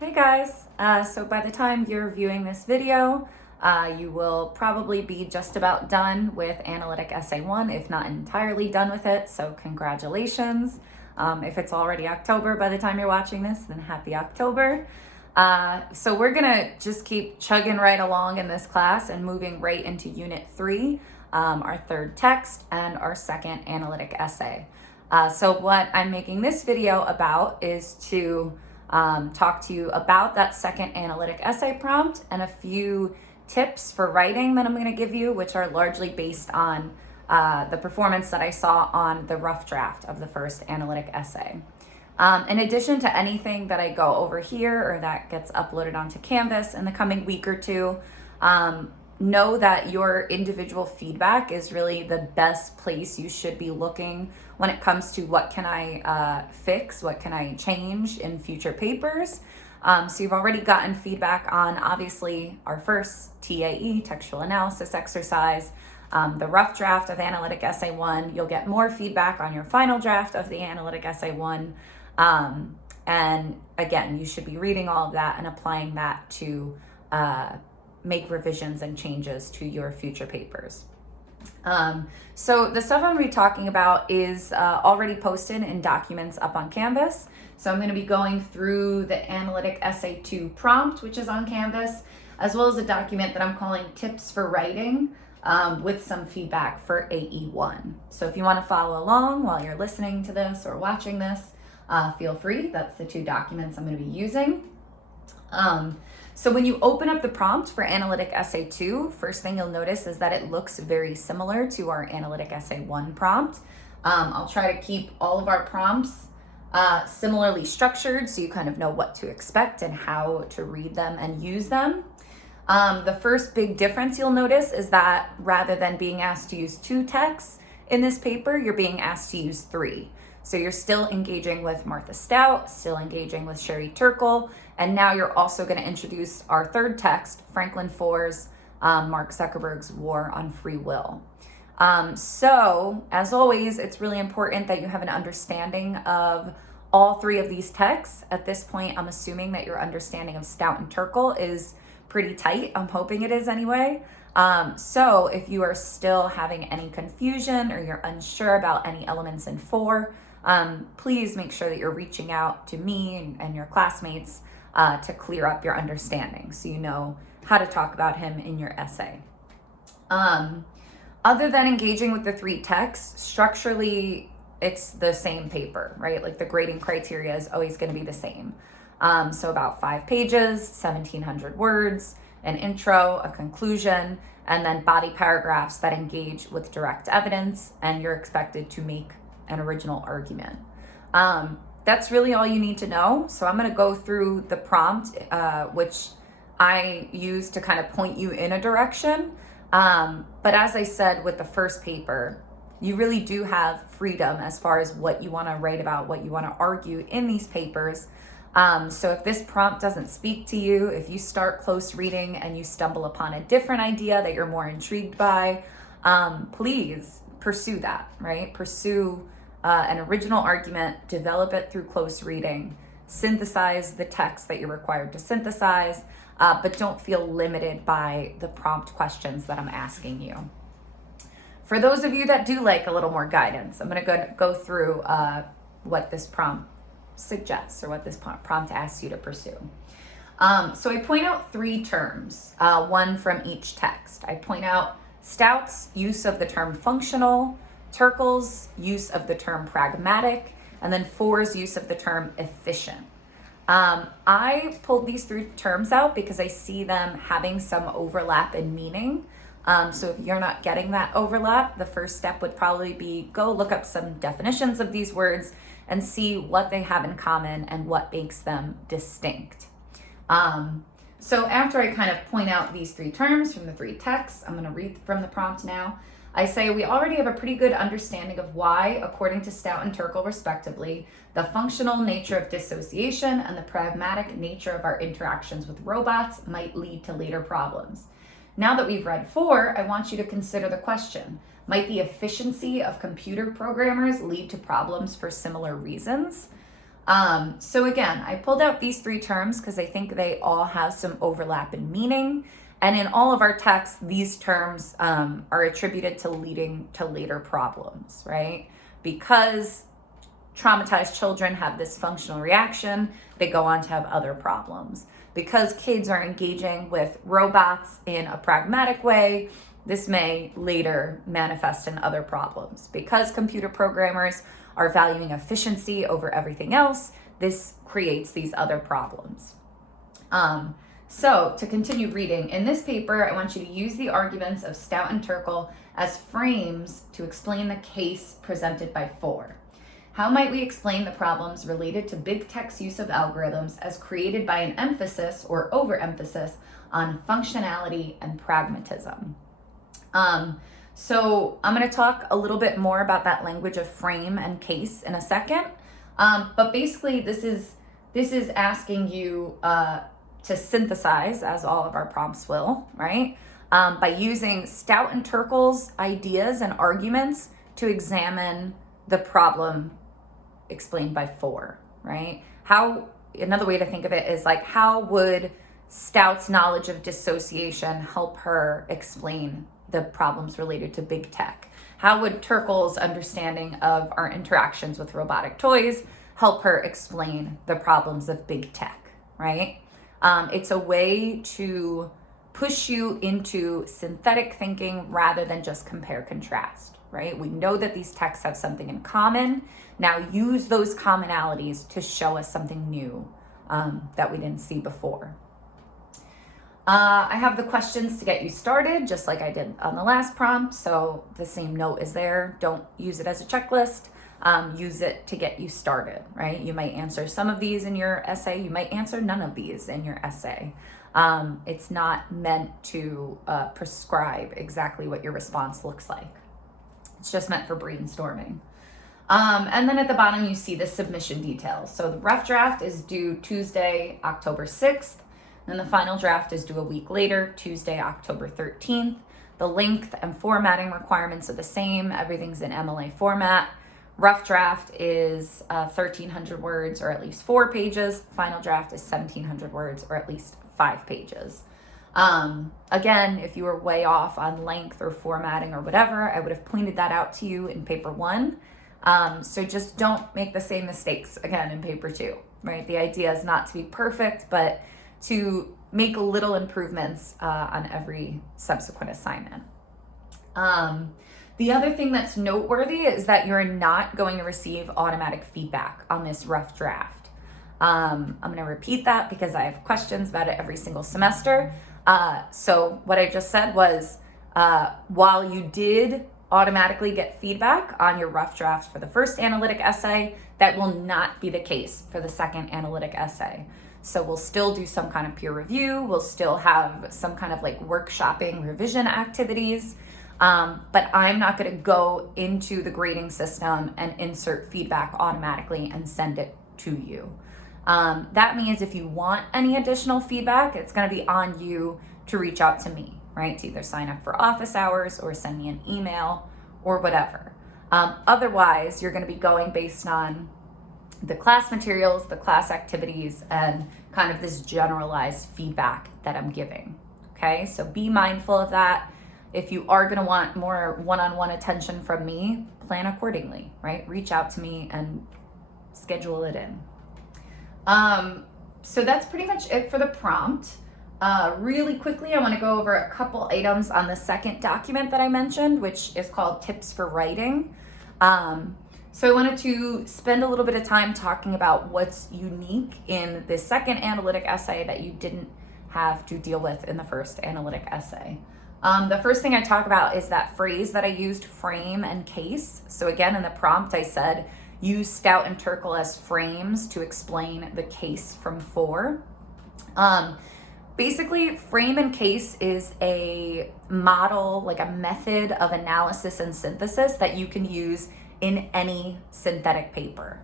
Hey guys, so by the time you're viewing this video, you will probably be just about done with Analytic Essay 1, if not entirely done with it, so congratulations. If it's already October by the time you're watching this, then happy October. So we're gonna just keep chugging right along in this class and moving right into Unit 3, our third text and our second analytic essay. So what I'm making this video about is to talk to you about that second analytic essay prompt and a few tips for writing that I'm going to give you, which are largely based on the performance that I saw on the rough draft of the first analytic essay. In addition to anything that I go over here or that gets uploaded onto Canvas in the coming week or two, know that your individual feedback is really the best place you should be looking when it comes to what can I fix, what can I change in future papers. So you've already gotten feedback on obviously our first TAE, textual analysis exercise, the rough draft of Analytic Essay 1. You'll get more feedback on your final draft of the Analytic Essay 1. And again, you should be reading all of that and applying that to make revisions and changes to your future papers. So the stuff I'm going to be talking about is already posted in documents up on Canvas. So I'm going to be going through the Analytic Essay 2 prompt, which is on Canvas, as well as a document that I'm calling Tips for Writing with some feedback for AE1. So if you want to follow along while you're listening to this or watching this, feel free. That's the two documents I'm going to be using. So when you open up the prompt for Analytic Essay 2, first thing you'll notice is that it looks very similar to our Analytic Essay 1 prompt. I'll try to keep all of our prompts similarly structured so you kind of know what to expect and how to read them and use them. The first big difference you'll notice is that rather than being asked to use 2 texts in this paper, you're being asked to use 3. So you're still engaging with Martha Stout, still engaging with Sherry Turkle, and now you're also going to introduce our third text, Franklin Foer's Mark Zuckerberg's War on Free Will. So as always, it's really important that you have an understanding of all 3 of these texts. At this point, I'm assuming that your understanding of Stout and Turkle is pretty tight. I'm hoping it is anyway. So if you are still having any confusion or you're unsure about any elements in Foer, please make sure that you're reaching out to me and your classmates to clear up your understanding so you know how to talk about him in your essay. Other than engaging with the 3 texts, structurally, it's the same paper, right? Like the grading criteria is always going to be the same. So about 5 pages, 1,700 words, an intro, a conclusion, and then body paragraphs that engage with direct evidence, and you're expected to make an original argument. That's really all you need to know. So I'm going to go through the prompt, which I use to kind of point you in a direction. But as I said with the first paper, you really do have freedom as far as what you want to write about, what you want to argue in these papers. So if this prompt doesn't speak to you, if you start close reading and you stumble upon a different idea that you're more intrigued by, please pursue that, right? Pursue an original argument, develop it through close reading, synthesize the text that you're required to synthesize, but don't feel limited by the prompt questions that I'm asking you. For those of you that do like a little more guidance, I'm going to go through what this prompt suggests or what this prompt asks you to pursue. So I point out 3 terms, one from each text. I point out Stout's use of the term functional, Turkle's use of the term pragmatic, and then Foer's use of the term efficient. I pulled these 3 terms out because I see them having some overlap in meaning. So if you're not getting that overlap, the first step would probably be go look up some definitions of these words and see what they have in common and what makes them distinct. So after I kind of point out these 3 terms from the 3 texts, I'm going to read from the prompt now. I say we already have a pretty good understanding of why, according to Stout and Turkle respectively, the functional nature of dissociation and the pragmatic nature of our interactions with robots might lead to later problems. Now that we've read Foer, I want you to consider the question, might the efficiency of computer programmers lead to problems for similar reasons? So again, I pulled out these three terms because I think they all have some overlap in meaning. And in all of our texts, these terms are attributed to leading to later problems, right? Because traumatized children have this functional reaction, they go on to have other problems. Because kids are engaging with robots in a pragmatic way, this may later manifest in other problems. Because computer programmers are valuing efficiency over everything else, this creates these other problems. So to continue reading, in this paper, I want you to use the arguments of Stout and Turkle as frames to explain the case presented by Foer. How might we explain the problems related to big tech's use of algorithms as created by an emphasis or overemphasis on functionality and pragmatism? So I'm going to talk a little bit more about that language of frame and case in a second. But basically, this is asking you to synthesize, as all of our prompts will, right? By using Stout and Turkle's ideas and arguments to examine the problem explained by Foer, right? Another way to think of it is like, how would Stout's knowledge of dissociation help her explain the problems related to big tech? How would Turkle's understanding of our interactions with robotic toys help her explain the problems of big tech, right? It's a way to push you into synthetic thinking rather than just compare contrast, right? We know that these texts have something in common. Now use those commonalities to show us something new that we didn't see before. I have the questions to get you started, just like I did on the last prompt. So the same note is there. Don't use it as a checklist. Use it to get you started, right? You might answer some of these in your essay. You might answer none of these in your essay. It's not meant to prescribe exactly what your response looks like. It's just meant for brainstorming. And then at the bottom, you see the submission details. So the rough draft is due Tuesday, October 6th. And the final draft is due a week later, Tuesday, October 13th. The length and formatting requirements are the same. Everything's in MLA format. Rough draft is 1,300 words or at least 4 pages. Final draft is 1,700 words or at least 5 pages. Again, if you were way off on length or formatting or whatever, I would have pointed that out to you in paper 1. So just don't make the same mistakes again in paper 2, right? The idea is not to be perfect, but to make little improvements on every subsequent assignment. The other thing that's noteworthy is that you're not going to receive automatic feedback on this rough draft. I'm going to repeat that because I have questions about it every single semester. So what I just said was, while you did automatically get feedback on your rough draft for the first analytic essay, that will not be the case for the second analytic essay. So we'll still do some kind of peer review. We'll still have some kind of like workshopping revision activities. But I'm not going to go into the grading system and insert feedback automatically and send it to you. That means if you want any additional feedback, it's going to be on you to reach out to me, right? To either sign up for office hours or send me an email or whatever. Otherwise, you're going to be going based on the class materials, the class activities, and kind of this generalized feedback that I'm giving. Okay, so be mindful of that. If you are going to want more one-on-one attention from me, plan accordingly, right? Reach out to me and schedule it in. So that's pretty much it for the prompt. Really quickly, I want to go over a couple items on the second document that I mentioned, which is called Tips for Writing. So I wanted to spend a little bit of time talking about what's unique in the second analytic essay that you didn't have to deal with in the first analytic essay. The first thing I talk about is that phrase that I used, frame and case. So again, in the prompt, I said, use Stout and Turkle as frames to explain the case from Foer. Basically, frame and case is a model, like a method of analysis and synthesis that you can use in any synthetic paper.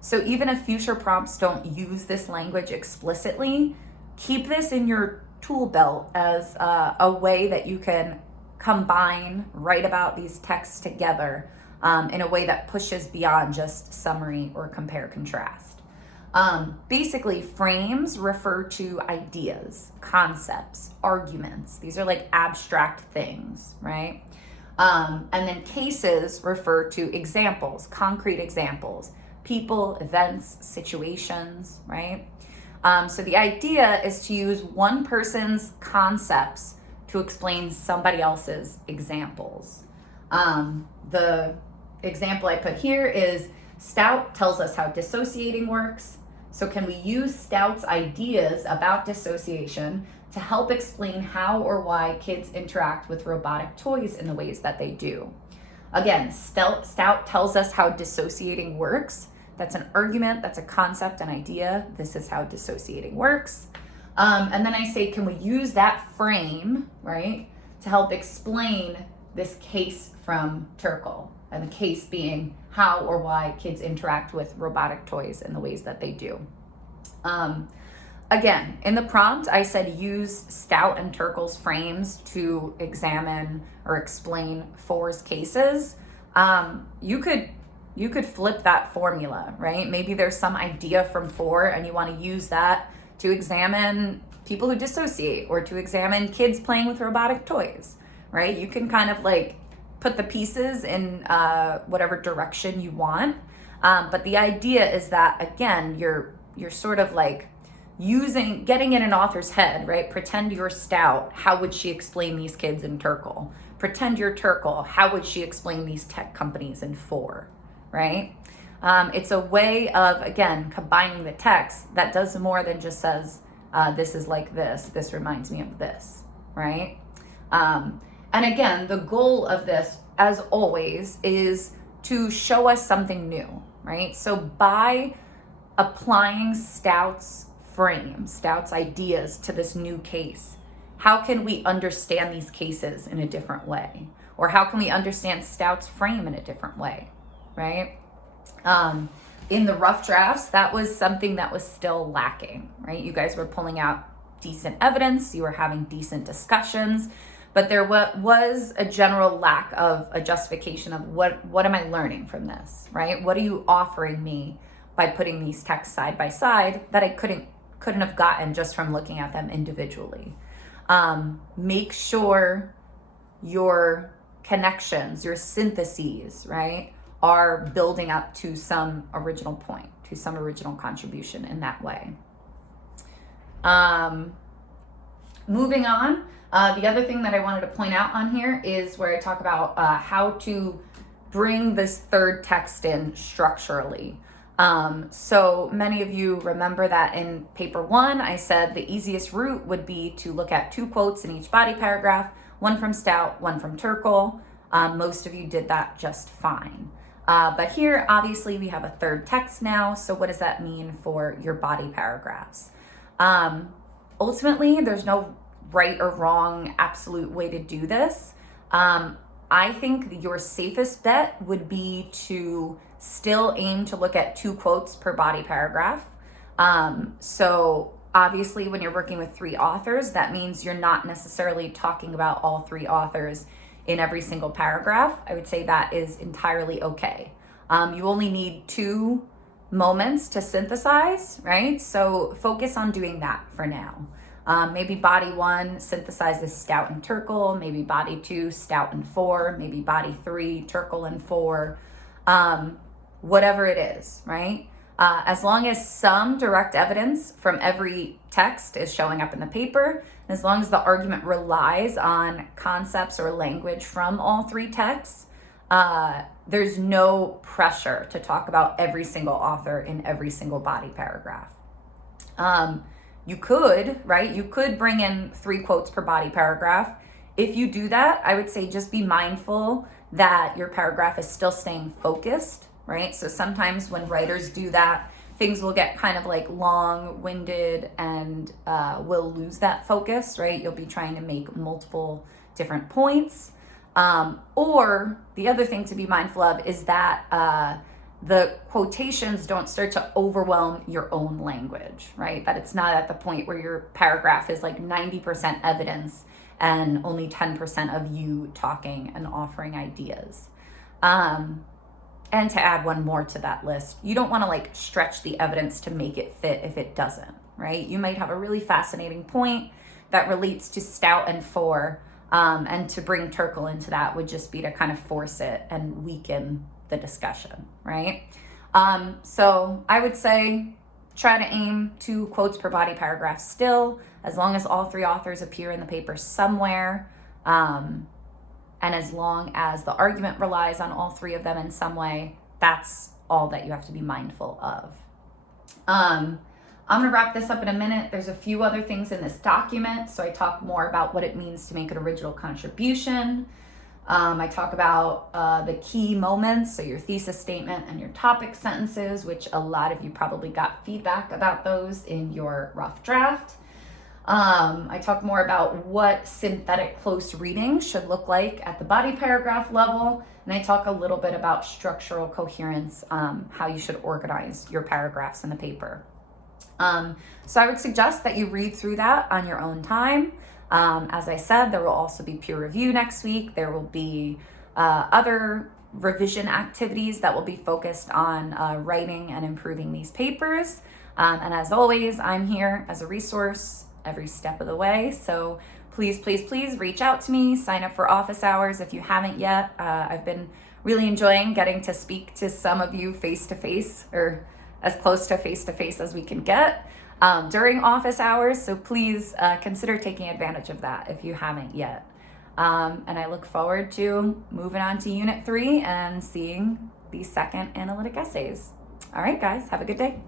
So even if future prompts don't use this language explicitly, keep this in your tool belt as a way that you can combine, write about these texts together in a way that pushes beyond just summary or compare contrast. Basically, frames refer to ideas, concepts, arguments. These are like abstract things, right? And then cases refer to examples, concrete examples, people, events, situations, right? So the idea is to use one person's concepts to explain somebody else's examples. The example I put here is Stout tells us how dissociating works. So can we use Stout's ideas about dissociation to help explain how or why kids interact with robotic toys in the ways that they do? Again, Stout tells us how dissociating works. That's an argument, that's a concept, an idea. This is how dissociating works. And then I say, can we use that frame, right, to help explain this case from Turkle? And the case being how or why kids interact with robotic toys in the ways that they do. Again, in the prompt, I said use Stout and Turkle's frames to examine or explain Foer's cases. You could flip that formula, right? Maybe there's some idea from Foer and you want to use that to examine people who dissociate or to examine kids playing with robotic toys, right? You can kind of like put the pieces in whatever direction you want. But the idea is that, again, you're sort of like getting in an author's head, right? Pretend you're Stout. How would she explain these kids in Turkle? Pretend you're Turkle. How would she explain these tech companies in Foer, right? It's a way of, again, combining the text that does more than just says, this is like this reminds me of this, right? And again, the goal of this, as always, is to show us something new, right? So by applying Stout's frame, Stout's ideas to this new case, how can we understand these cases in a different way? Or how can we understand Stout's frame in a different way, right? In the rough drafts, that was something that was still lacking, right? You guys were pulling out decent evidence, you were having decent discussions, but there was a general lack of a justification of what am I learning from this, right? What are you offering me by putting these texts side by side that I couldn't have gotten just from looking at them individually? Make sure your connections, your syntheses, right, are building up to some original point, to some original contribution in that way. Moving on, the other thing that I wanted to point out on here is where I talk about how to bring this third text in structurally. So many of you remember that in paper 1, I said the easiest route would be to look at 2 quotes in each body paragraph, one from Stout, one from Turkle. Most of you did that just fine. But here, obviously, we have a third text now. So what does that mean for your body paragraphs? Ultimately, there's no right or wrong absolute way to do this. I think your safest bet would be to still aim to look at 2 quotes per body paragraph. So obviously, when you're working with 3 authors, that means you're not necessarily talking about all 3 authors in every single paragraph. I would say that is entirely okay. You only need 2 moments to synthesize, right? So focus on doing that for now. Maybe body 1 synthesizes Stout and Turkle, maybe body 2 Stout and Foer, maybe body 3 Turkle and Foer, whatever it is, right? As long as some direct evidence from every text is showing up in the paper, and as long as the argument relies on concepts or language from all 3 texts, there's no pressure to talk about every single author in every single body paragraph. You could, right? You could bring in 3 quotes per body paragraph. If you do that, I would say just be mindful that your paragraph is still staying focused, right? So sometimes when writers do that, things will get kind of like long-winded and will lose that focus, right? You'll be trying to make multiple different points. Or the other thing to be mindful of is that the quotations don't start to overwhelm your own language, right? That it's not at the point where your paragraph is like 90% evidence and only 10% of you talking and offering ideas. And to add one more to that list. You don't want to like stretch the evidence to make it fit if it doesn't, right? You might have a really fascinating point that relates to Stout and Foer, and to bring Turkle into that would just be to kind of force it and weaken the discussion, right? So I would say try to aim 2 quotes per body paragraph still, as long as all 3 authors appear in the paper somewhere. And as long as the argument relies on all 3 of them in some way, that's all that you have to be mindful of. I'm gonna wrap this up in a minute. There's a few other things in this document. So I talk more about what it means to make an original contribution. I talk about the key moments, so your thesis statement and your topic sentences, which a lot of you probably got feedback about those in your rough draft. I talk more about what synthetic close reading should look like at the body paragraph level, and I talk a little bit about structural coherence, how you should organize your paragraphs in the paper. So I would suggest that you read through that on your own time. As I said, there will also be peer review next week. There will be other revision activities that will be focused on writing and improving these papers. And as always, I'm here as a resource every step of the way. So please, please, please reach out to me, sign up for office hours if you haven't yet. I've been really enjoying getting to speak to some of you face-to-face, or as close to face-to-face as we can get during office hours. So please consider taking advantage of that if you haven't yet. And I look forward to moving on to Unit 3 and seeing the second analytic essays. All right, guys, have a good day.